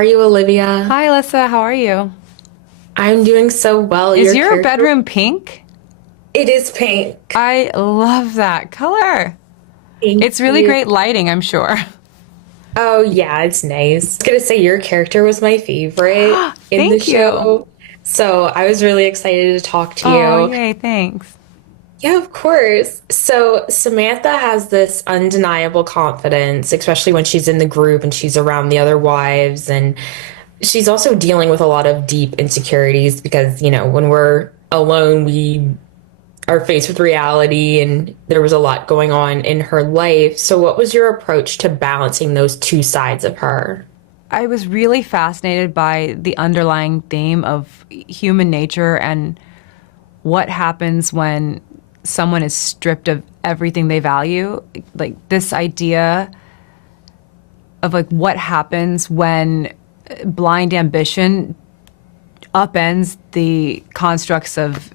are you, Olivia? Hi, Alyssa. How are you? I'm doing so well. Is Your your character, bedroom pink? it is pink. I love that color. Thank It's really you. great lighting, I'm sure. Oh, yeah, it's nice. I was gonna say your character was my favorite in the Thank you. show. So I was really excited to talk to Oh, you. yay, thanks. Yeah, of course. So Samantha has this undeniable confidence, especially when she's in the group and she's around the other wives. And she's also dealing with a lot of deep insecurities because, when we're alone, we are faced with reality and there was a lot going on in her life. So, what was your approach to balancing those two sides of her? I was really fascinated by the underlying theme of human nature and what happens when someone is stripped of everything they value. Like this idea of like what happens when blind ambition upends the constructs of,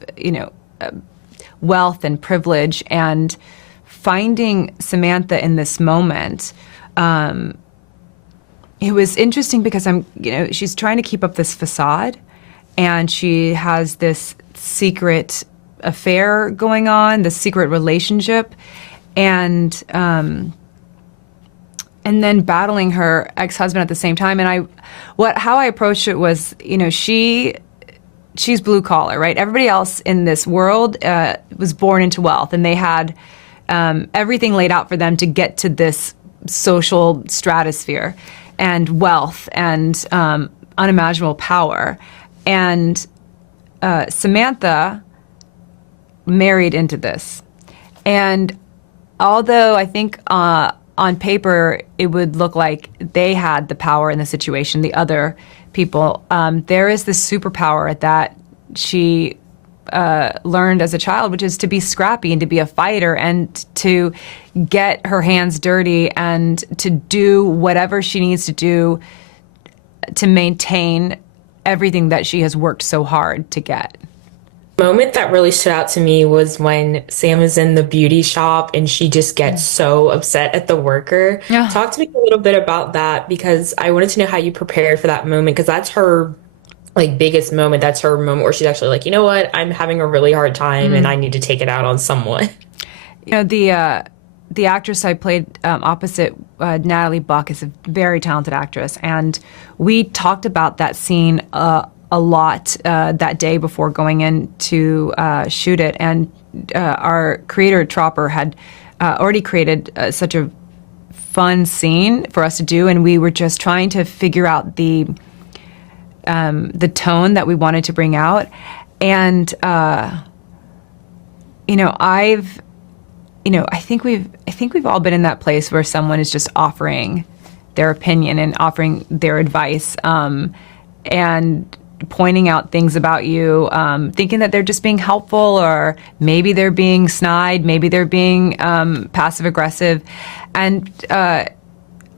wealth and privilege, and finding Samantha in this moment. It was interesting because she's trying to keep up this facade, and she has this secret affair going on, this secret relationship, and then battling her ex-husband at the same time. And how I approached it was, she's blue collar, right? Everybody else in this world was born into wealth, and they had everything laid out for them to get to this social stratosphere and wealth and unimaginable power. And Samantha married into this. And although I think on paper it would look like they had the power in the situation, the other people, there is this superpower that she learned as a child, which is to be scrappy and to be a fighter and to get her hands dirty and to do whatever she needs to do to maintain everything that she has worked so hard to get. Moment that really stood out to me was when Sam is in the beauty shop and she just gets so upset at the worker. Yeah. Talk to me a little bit about that because I wanted to know how you prepared for that moment because that's her like biggest moment. That's her moment where she's actually like, you know what, I'm having a really hard time and I need to take it out on someone. The actress I played opposite Natalie Buck is a very talented actress, and we talked about that scene a lot that day before going in to shoot it. And our creator Tropper had already created such a fun scene for us to do, and we were just trying to figure out the tone that we wanted to bring out. And I think we've all been in that place where someone is just offering their opinion and offering their advice, and pointing out things about you, thinking that they're just being helpful, or maybe they're being snide, maybe they're being passive aggressive, and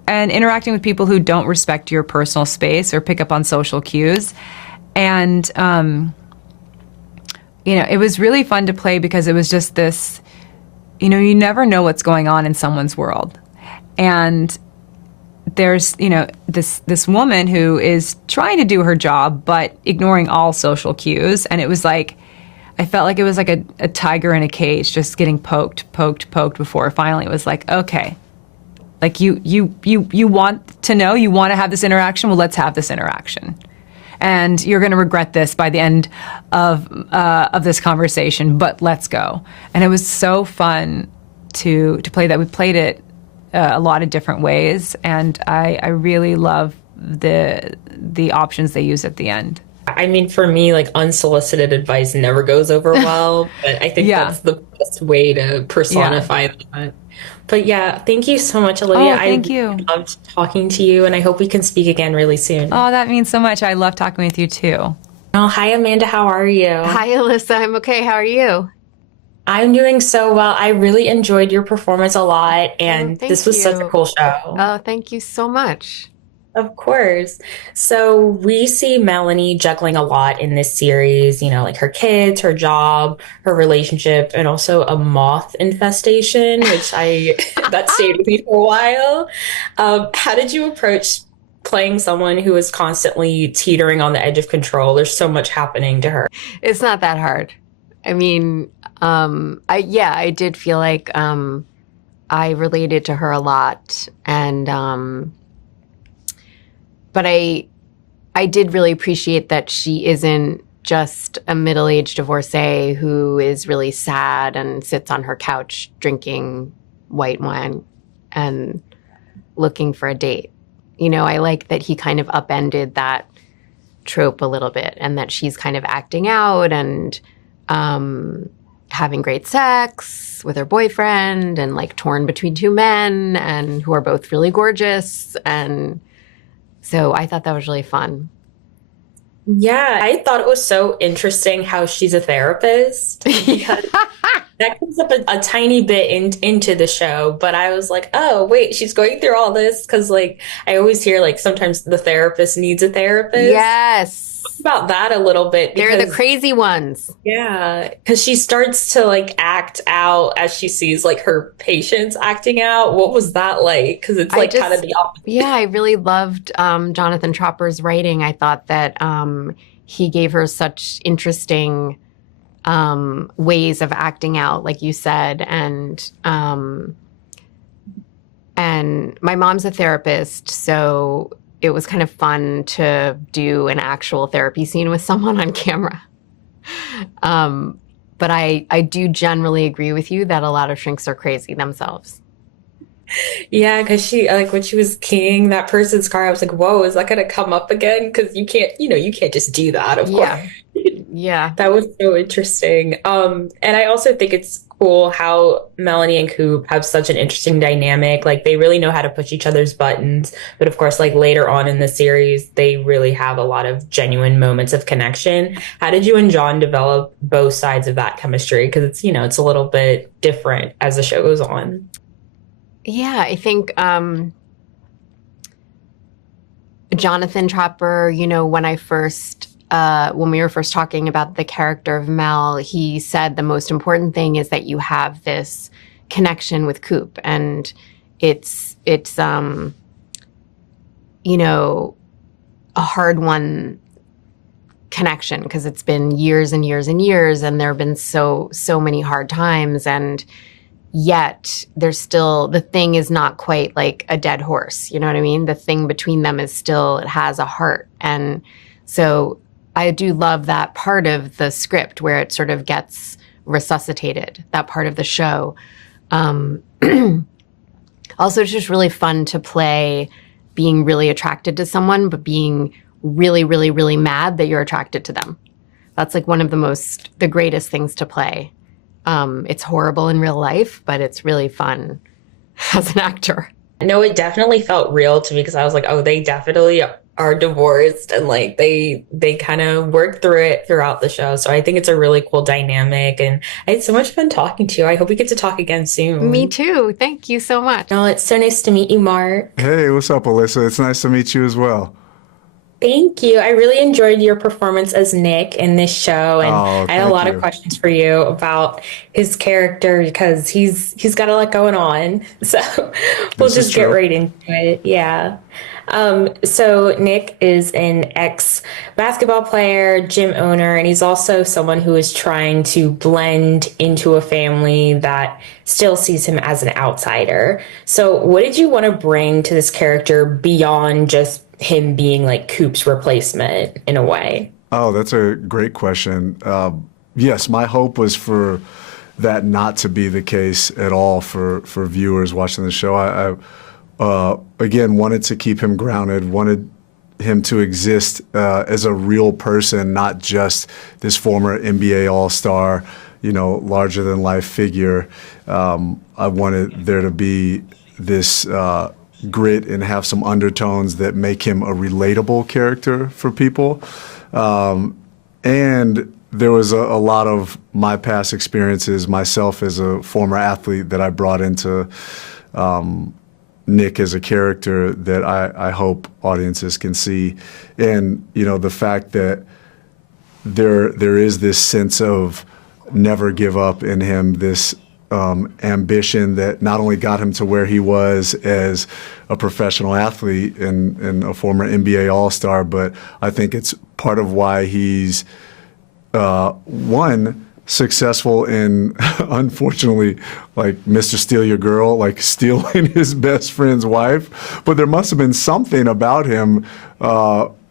interacting with people who don't respect your personal space or pick up on social cues. And it was really fun to play because it was just this, you never know what's going on in someone's world. And there's, this woman who is trying to do her job, but ignoring all social cues. And it was like, I felt like it was like a tiger in a cage, just getting poked before finally it was like, okay, like you want to know, you want to have this interaction. Well, let's have this interaction. And you're going to regret this by the end of this conversation, but let's go. And it was so fun to play that. We played it a lot of different ways, and I really love the options they use at the end. I mean, for me, like unsolicited advice never goes over well, but I think Yeah. that's the best way to Yeah. personify that. But yeah, thank you so much, Olivia. Oh, I thank really you. loved talking to you, and I hope we can speak again really soon. Oh, that means so much. I love talking with you too. Oh, hi, Amanda. How are you? Hi, Alyssa. I'm okay. How are you? I'm doing so well. I really enjoyed your performance a lot, Oh, and this thank was such a you. cool show. Oh, thank you so much. Of course. So we see Melanie juggling a lot in this series, like her kids, her job, her relationship, and also a moth infestation, which that stayed with me for a while. How did you approach playing someone who is constantly teetering on the edge of control. There's so much happening to her. It's not that hard. I mean, I did feel like I related to her a lot, and but I did really appreciate that she isn't just a middle-aged divorcee who is really sad and sits on her couch drinking white wine and looking for a date. You know, I like that he kind of upended that trope a little bit, and that she's kind of acting out and having great sex with her boyfriend, and like torn between two men and who are both really gorgeous. And so I thought that was really fun. Yeah, I thought it was so interesting how she's a therapist because that comes up a tiny bit into the show, but I was like, oh, wait, she's going through all this because, like, I always hear, like, sometimes the therapist needs a therapist. Yes. About that a little bit. They're the crazy ones. Yeah, because she starts to, like, act out as she sees, like, her patients acting out. What was that like? Because it's, like, kind of the opposite. Yeah, I really loved Jonathan Tropper's writing. I thought that he gave her such interesting ways of acting out, like you said. And my mom's a therapist, so it was kind of fun to do an actual therapy scene with someone on camera. But I do generally agree with you that a lot of shrinks are crazy themselves. Yeah, because she, like, when she was keying that person's car, I was like, whoa, is that going to come up again? Because you can't just do that, of course. Yeah. That was so interesting. And I also think it's cool how Melanie and Coop have such an interesting dynamic. Like, they really know how to push each other's buttons. But of course, like, later on in the series, they really have a lot of genuine moments of connection. How did you and John develop both sides of that chemistry? Because it's a little bit different as the show goes on. Yeah, I think Jonathan Tropper, when we were first talking about the character of Mel, he said the most important thing is that you have this connection with Coop, and it's a hard-won connection because it's been years and years and years, and there have been so many hard times, and yet there's still, the thing is not quite like a dead horse. You know what I mean? The thing between them is still, it has a heart. And so I do love that part of the script where it sort of gets resuscitated, that part of the show. Also, it's just really fun to play being really attracted to someone, but being really, really, really mad that you're attracted to them. That's like one of the greatest things to play. It's horrible in real life, but it's really fun as an actor. No, it definitely felt real to me because I was like, oh, they definitely are divorced, and like they kind of work through it throughout the show. So I think it's a really cool dynamic, and I had so much fun talking to you. I hope we get to talk again soon. Me too. Thank you so much. No, it's so nice to meet you, Mark. Hey, what's up, Alyssa? It's nice to meet you as well. Thank you. I really enjoyed your performance as Nick in this show, and I had a lot of questions for you about his character because he's got a lot going on. So we'll just get right into it. Yeah. So Nick is an ex-basketball player, gym owner, and he's also someone who is trying to blend into a family that still sees him as an outsider. So what did you want to bring to this character beyond just him being like Coop's replacement in a way? Oh, that's a great question. Yes, my hope was for that not to be the case at all for viewers watching the show. I again, wanted to keep him grounded, wanted him to exist as a real person, not just this former NBA All-Star, larger than life figure. I wanted there to be this grit and have some undertones that make him a relatable character for people. And there was a lot of my past experiences, myself as a former athlete, that I brought into Nick as a character that I hope audiences can see. And, the fact that there is this sense of never give up in him, this ambition that not only got him to where he was as a professional athlete and a former NBA All-Star, but I think it's part of why he's one, successful in, unfortunately, like Mr. Steal Your Girl, like stealing his best friend's wife. But there must have been something about him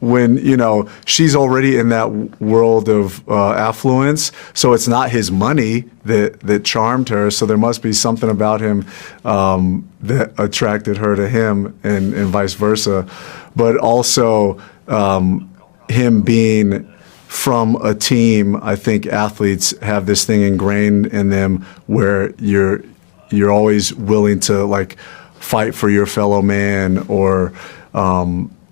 when, you know, she's already in that world of affluence. So it's not his money that charmed her. So there must be something about him that attracted her to him and vice versa. But also him being from a team, I think athletes have this thing ingrained in them where you're always willing to like fight for your fellow man or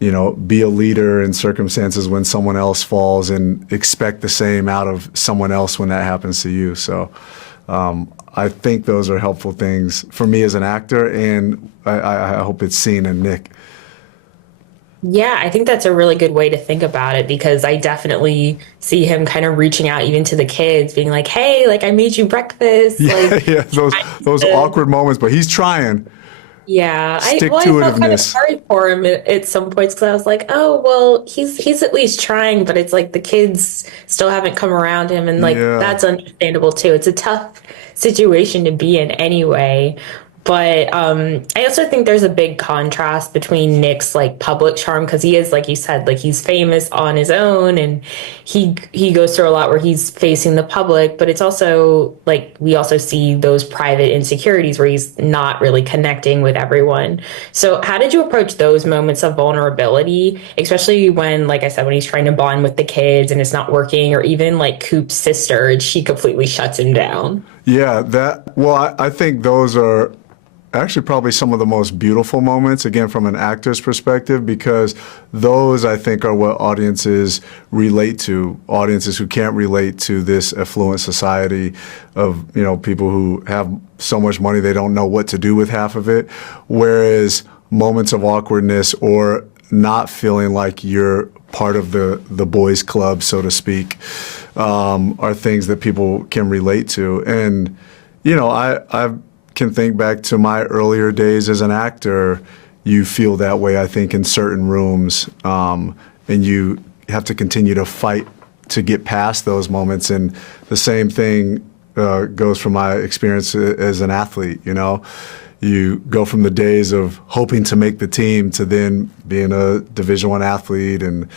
you know, be a leader in circumstances when someone else falls and expect the same out of someone else when that happens to you. So I think those are helpful things for me as an actor, and I hope it's seen in Nick. Yeah, I think that's a really good way to think about it because I definitely see him kind of reaching out even to the kids, being like, "Hey, like I made you breakfast." Yeah, Like, yeah, those awkward moments, but he's trying. yeah, I felt kind of Stick-to-itiveness. sorry for him at some points because I was like, "Oh, well, he's at least trying," but it's like the kids still haven't come around him, and like Yeah. that's understandable too. It's a tough situation to be in anyway. But I also think there's a big contrast between Nick's like public charm because he is, like you said, like he's famous on his own, and he goes through a lot where he's facing the public. But it's also like we also see those private insecurities where he's not really connecting with everyone. So how did you approach those moments of vulnerability, especially when, like I said, when he's trying to bond with the kids and it's not working, or even like Coop's sister and she completely shuts him down? Yeah, well, I think those are actually probably some of the most beautiful moments, again, from an actor's perspective, because those, I think, are what audiences relate to, audiences who can't relate to this affluent society of, you know, people who have so much money they don't know what to do with half of it, whereas moments of awkwardness or not feeling like you're part of the boys' club, so to speak, are things that people can relate to. And, you know, I can think back to my earlier days as an actor. You feel that way, I think, in certain rooms, and you have to continue to fight to get past those moments. And the same thing goes from my experience as an athlete. You know, you go from the days of hoping to make the team to then being a Division I athlete and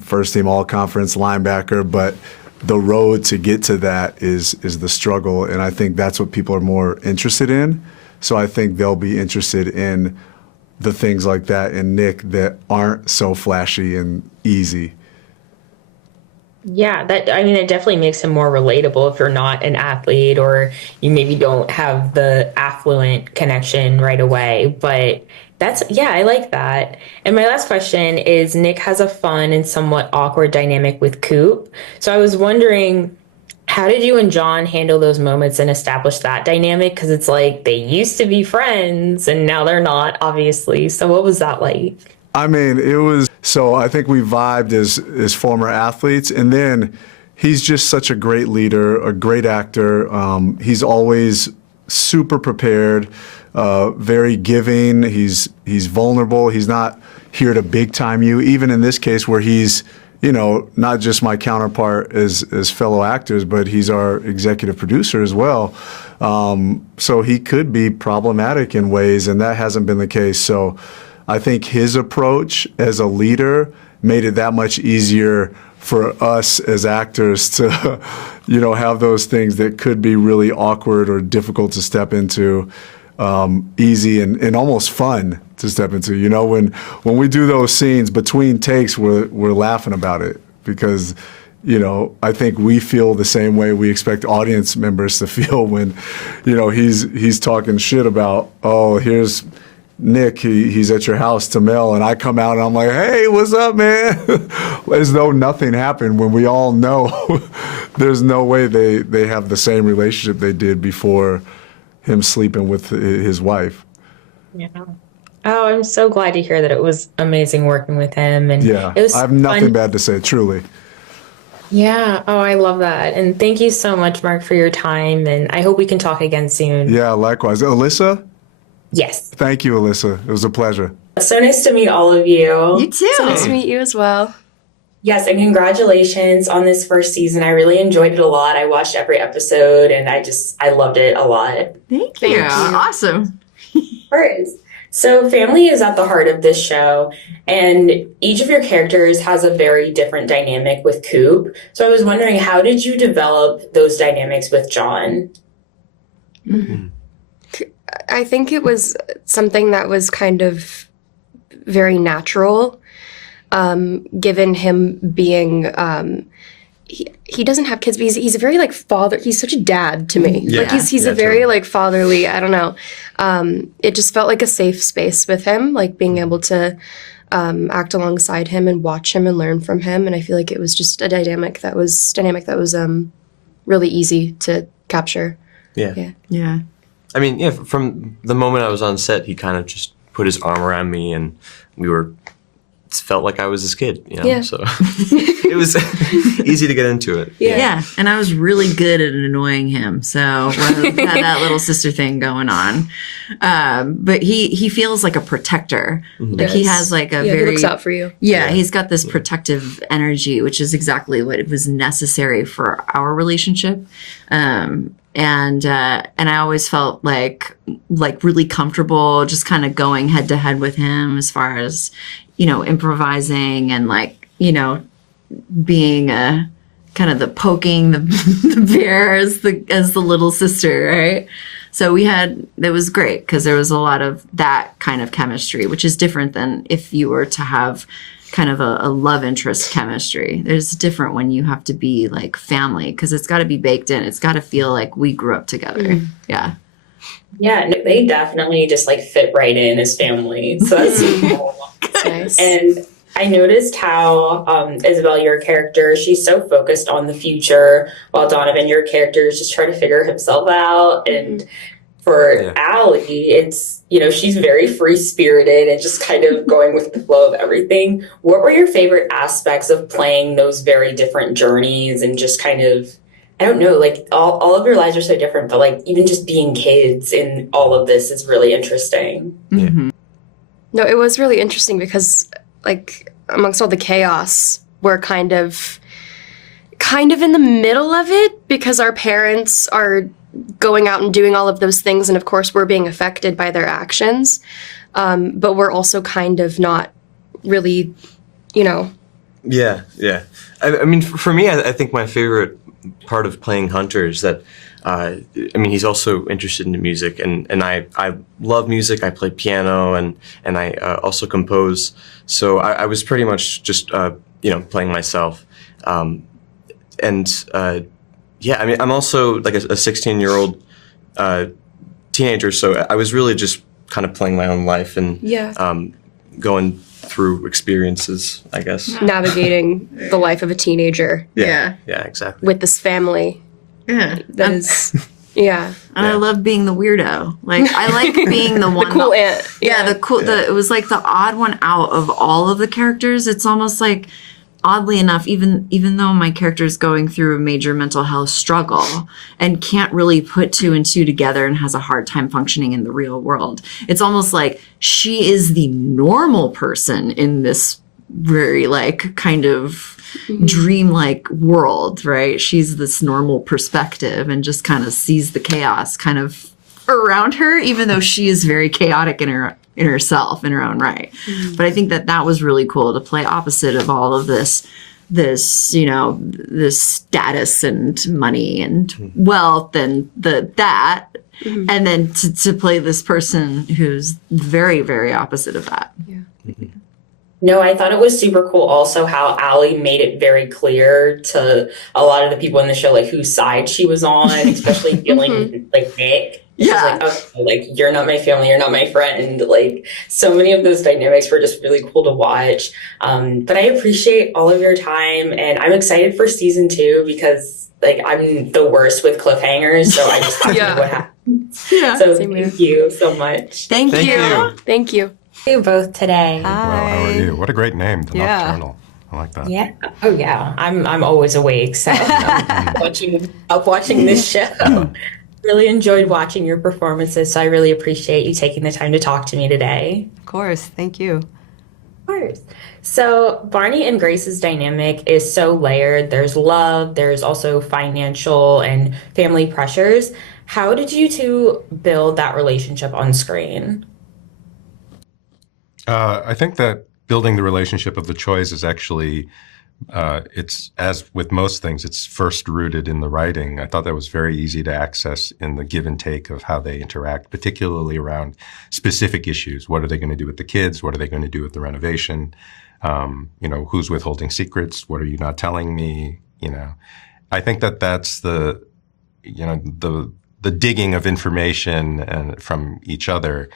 first team all conference linebacker, but the road to get to that is the struggle, and I think that's what people are more interested in. So I think they'll be interested in the things like that in Nick that aren't so flashy and easy. Yeah, that I mean, it definitely makes him more relatable if you're not an athlete or you maybe don't have the affluent connection right away. But that's, yeah, I like that. And my last question is Nick has a fun and somewhat awkward dynamic with Coop. So I was wondering, how did you and John handle those moments and establish that dynamic? Because it's like they used to be friends and now they're not, obviously. So what was that like? I mean, it was, so I think we vibed as former athletes, and then he's just such a great leader, a great actor. He's always super prepared, very giving. He's vulnerable. He's not here to big time you, even in this case where he's, you know, not just my counterpart as fellow actors, but he's our executive producer as well. So he could be problematic in ways, and that hasn't been the case. So I think his approach as a leader made it that much easier for us as actors to, you know, have those things that could be really awkward or difficult to step into, easy and almost fun to step into. You know, when we do those scenes between takes, we're laughing about it because, you know, I think we feel the same way we expect audience members to feel when, you know, he's talking shit about, oh, here's Nick, he's at your house to Mel, and I come out and I'm like, hey, what's up, man? As though nothing happened when we all know there's no way they have the same relationship they did before him sleeping with his wife. Yeah. Oh, I'm so glad to hear that it was amazing working with him. And Yeah, it was I have nothing fun. bad to say, truly. Yeah. Oh, I love that. And thank you so much, Mark, for your time. And I hope we can talk again soon. Yeah, likewise. Alyssa, Yes. thank you, Alyssa. It was a pleasure. So nice to meet all of you. You too. So nice to meet you as well. Yes, and congratulations on this first season. I really enjoyed it a lot. I watched every episode and I loved it a lot. Thank you. Awesome. First. So family is at the heart of this show, and each of your characters has a very different dynamic with Coop. So I was wondering, how did you develop those dynamics with John? I think it was something that was kind of very natural, given him being, he doesn't have kids, but he's a very like father. He's such a dad to me. Yeah. Like he's a very like fatherly. I don't know. It just felt like a safe space with him, like being able to act alongside him and watch him and learn from him. And I feel like it was just a dynamic that was really easy to capture. Yeah. Yeah. I mean, yeah, from the moment I was on set, he kind of just put his arm around me and it felt like I was his kid, you know? Yeah. So it was easy to get into it. Yeah. And I was really good at annoying him. So we had that little sister thing going on. But he feels like a protector. Like he has like a He very looks out for you. Yeah, he's got this protective energy, which is exactly what was necessary for our relationship. And I always felt like really comfortable just kind of going head to head with him as far as, improvising and being a kind of the poking the bear as the little sister, right? So it was great because there was a lot of that kind of chemistry, which is different than if you were to have kind of a love interest chemistry. There's different when you have to be like family because it's got to be baked in. It's got to feel like we grew up together. Yeah. Yeah, no, they definitely just like fit right in as family. So that's cool. That's nice. And I noticed how Isabel, your character, she's so focused on the future, while Donovan, your character, is just trying to figure himself out. And for Allie, it's, she's very free spirited and just kind of going with the flow of everything. What were your favorite aspects of playing those very different journeys and just kind of, I don't know, like all of your lives are so different, but like even just being kids in all of this is really interesting. No, it was really interesting because, like, amongst all the chaos, we're kind of in the middle of it because our parents are going out and doing all of those things, and of course we're being affected by their actions. But we're also kind of not really, Yeah. I mean, for me, I think my favorite part of playing Hunter is that, he's also interested in music, and I love music. I play piano, and I also compose. So I was pretty much just, playing myself. I'm also like a 16-year-old teenager, so I was really just kind of playing my own life and going through experiences, I guess. navigating the life of a teenager Yeah. Yeah, exactly. with this family. Yeah. That is, yeah. And I love being the weirdo. Like I like being the one Cool aunt. Yeah, it was like the odd one out of all of the characters. It's almost like, oddly enough, even though my character is going through a major mental health struggle and can't really put two and two together and has a hard time functioning in the real world, it's almost like she is the normal person in this very like kind of dreamlike world, right? She's this normal perspective and just kind of sees the chaos kind of around her, even though she is very chaotic in herself in her own right. But I think that was really cool to play opposite of all of this this status and money and wealth and that and then to play this person who's very, very opposite of that. No, I thought it was super cool also how Allie made it very clear to a lot of the people in the show, like whose side she was on, especially feeling like Nick. Yeah. She's like, you're not my family, you're not my friend. Like so many of those dynamics were just really cool to watch. But I appreciate all of your time and I'm excited for season 2 because like I'm the worst with cliffhangers. So I just have to know what happens. Yeah. So Same here. thank you so much. Thank you. Thank you. You both today. Well, how are you? What a great name, The Yeah. Nocturnal. I like that. Yeah. Oh yeah. I'm always awake, so watching this show. Really enjoyed watching your performances, so I really appreciate you taking the time to talk to me today. Of course. Thank you. Of course. So Barney and Grace's dynamic is so layered. There's love, there's also financial and family pressures. How did you two build that relationship on screen? I think that building the relationship of the Choys is actually, it's as with most things, it's first rooted in the writing. I thought that was very easy to access in the give and take of how they interact, particularly around specific issues. What are they going to do with the kids? What are they going to do with the renovation? Who's withholding secrets? What are you not telling me? I think that that's the digging of information and from each other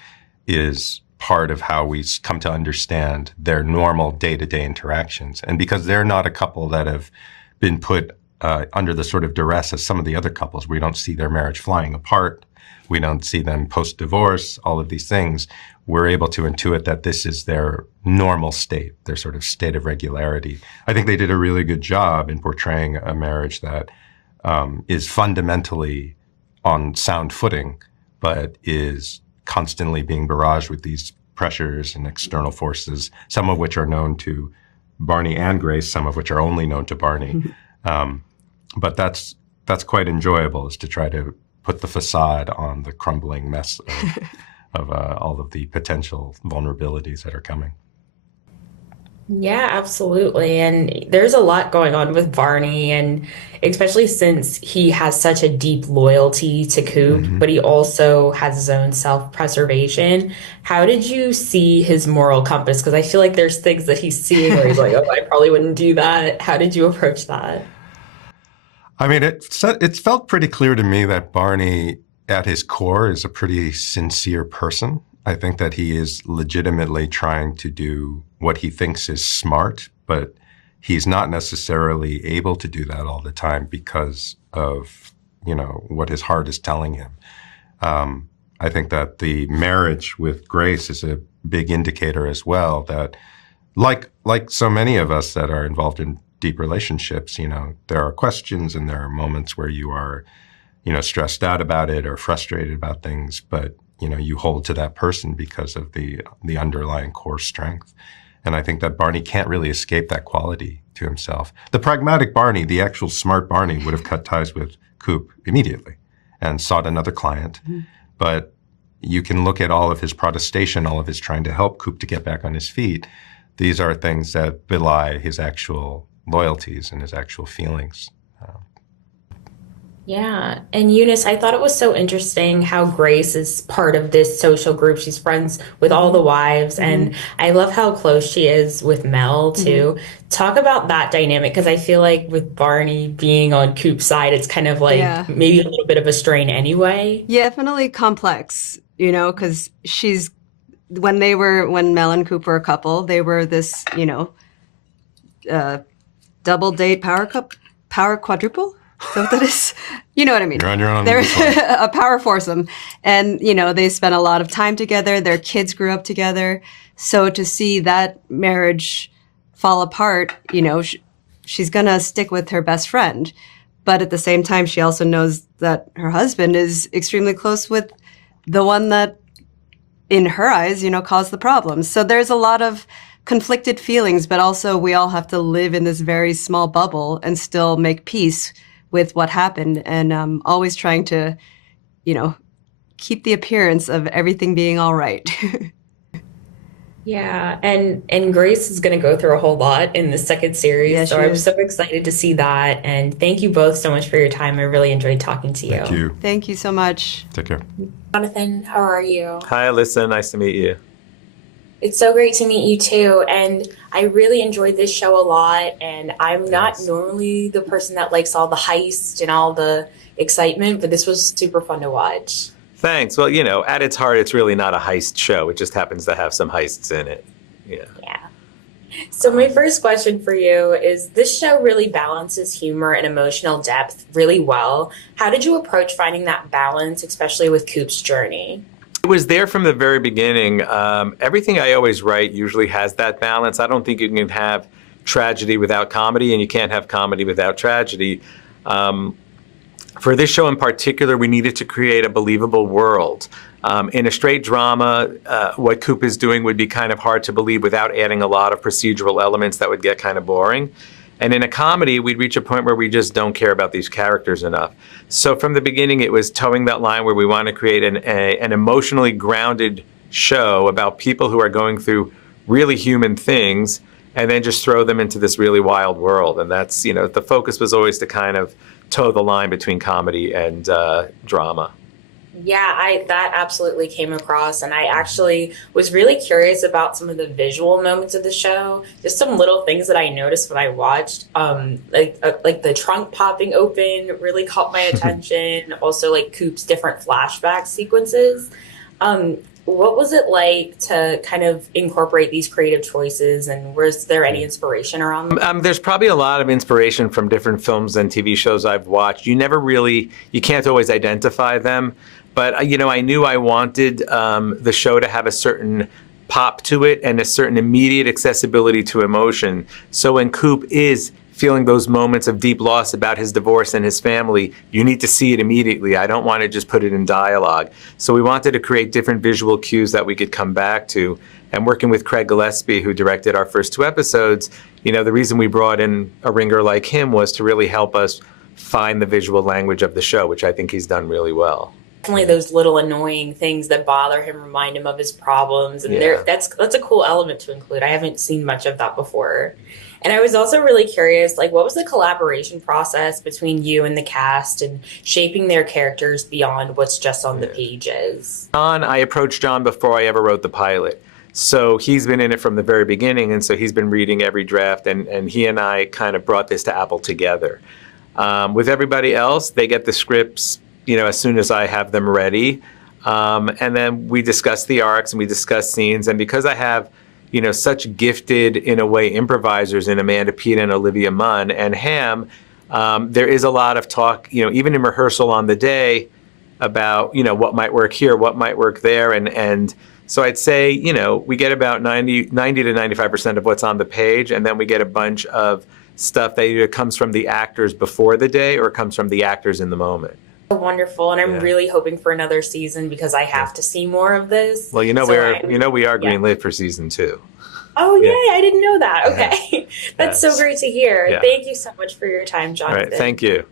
is part of how we come to understand their normal day-to-day interactions. And because they're not a couple that have been put under the sort of duress as some of the other couples, we don't see their marriage flying apart. We don't see them post-divorce, all of these things. We're able to intuit that this is their normal state, their sort of state of regularity. I think they did a really good job in portraying a marriage that is fundamentally on sound footing, but is constantly being barraged with these pressures and external forces, some of which are known to Barney and Grace, some of which are only known to Barney. But that's quite enjoyable, is to try to put the facade on the crumbling mess of all of the potential vulnerabilities that are coming. Yeah, absolutely. And there's a lot going on with Barney, and especially since he has such a deep loyalty to Coop, but he also has his own self-preservation. How did you see his moral compass? Because I feel like there's things that he's seeing where he's like, oh, I probably wouldn't do that. How did you approach that? I mean, it felt pretty clear to me that Barney, at his core, is a pretty sincere person. I think that he is legitimately trying to do what he thinks is smart, but he's not necessarily able to do that all the time because of, what his heart is telling him. I think that the marriage with Grace is a big indicator as well that, like so many of us that are involved in deep relationships, there are questions and there are moments where you are, stressed out about it or frustrated about things, but you hold to that person because of the underlying core strength. And I think that Barney can't really escape that quality to himself. The pragmatic Barney, the actual smart Barney, would have cut ties with Coop immediately and sought another client. But you can look at all of his protestation, all of his trying to help Coop to get back on his feet. These are things that belie his actual loyalties and his actual feelings. Yeah. And Eunice, I thought it was so interesting how Grace is part of this social group. She's friends with all the wives. And I love how close she is with Mel, too. Talk about that dynamic, because I feel like with Barney being on Coop's side, it's kind of like maybe a little bit of a strain anyway. Yeah, definitely complex, because when Mel and Coop were a couple, they were this, double date power quadruple. So that is, you know what I mean? You're on your own. They're a power foursome. And, they spent a lot of time together. Their kids grew up together. So to see that marriage fall apart, she's going to stick with her best friend. But at the same time, she also knows that her husband is extremely close with the one that, in her eyes, caused the problems. So there's a lot of conflicted feelings, but also we all have to live in this very small bubble and still make peace with what happened, and always trying to, keep the appearance of everything being all right. Yeah, and Grace is going to go through a whole lot in the second series, Yeah, so she I'm is. so excited to see that. And thank you both so much for your time. I really enjoyed talking to you. Thank you. Thank you so much. Take care. Jonathan, how are you? Hi, Alyssa. Nice to meet you. It's so great to meet you too. And I really enjoyed this show a lot. And I'm not normally the person that likes all the heist and all the excitement, but this was super fun to watch. Thanks. Well, at its heart, it's really not a heist show. It just happens to have some heists in it. Yeah. Yeah. So my first question for you is, this show really balances humor and emotional depth really well. How did you approach finding that balance, especially with Coop's journey? It was there from the very beginning. Everything I always write usually has that balance. I don't think you can have tragedy without comedy, and you can't have comedy without tragedy. For this show in particular, we needed to create a believable world. In a straight drama, what Coop is doing would be kind of hard to believe without adding a lot of procedural elements that would get kind of boring. And in a comedy, we'd reach a point where we just don't care about these characters enough. So from the beginning, it was towing that line where we want to create an emotionally grounded show about people who are going through really human things, and then just throw them into this really wild world. And that's, the focus was always to kind of toe the line between comedy and drama. Yeah, that absolutely came across, and I actually was really curious about some of the visual moments of the show. Just some little things that I noticed when I watched, like the trunk popping open really caught my attention. Also, like Coop's different flashback sequences. What was it like to kind of incorporate these creative choices, and was there any inspiration around them? There's probably a lot of inspiration from different films and TV shows I've watched. You can't always identify them, but I knew I wanted the show to have a certain pop to it and a certain immediate accessibility to emotion. So when Coop is feeling those moments of deep loss about his divorce and his family, you need to see it immediately. I don't want to just put it in dialogue. So we wanted to create different visual cues that we could come back to. And working with Craig Gillespie, who directed our first 2 episodes, the reason we brought in a ringer like him was to really help us find the visual language of the show, which I think he's done really well. Definitely those little annoying things that bother him remind him of his problems, and that's a cool element to include. I haven't seen much of that before. And I was also really curious, like, what was the collaboration process between you and the cast and shaping their characters beyond what's just on the pages? I approached John before I ever wrote the pilot. So he's been in it from the very beginning, and so he's been reading every draft, and he and I kind of brought this to Apple together. With everybody else, they get the scripts, as soon as I have them ready. And then we discuss the arcs and we discuss scenes, and because I have such gifted, in a way, improvisers in Amanda Peet and Olivia Munn and Ham, there is a lot of talk, even in rehearsal on the day, about, what might work here, what might work there. And so I'd say, we get about 90 to 95% of what's on the page, and then we get a bunch of stuff that either comes from the actors before the day or comes from the actors in the moment. Wonderful, and I'm really hoping for another season because I have to see more of this. Well, we are greenlit for season 2. Oh, yay! I didn't know that. Okay, that's so great to hear. Yeah. Thank you so much for your time, Jonathan. All right, thank you.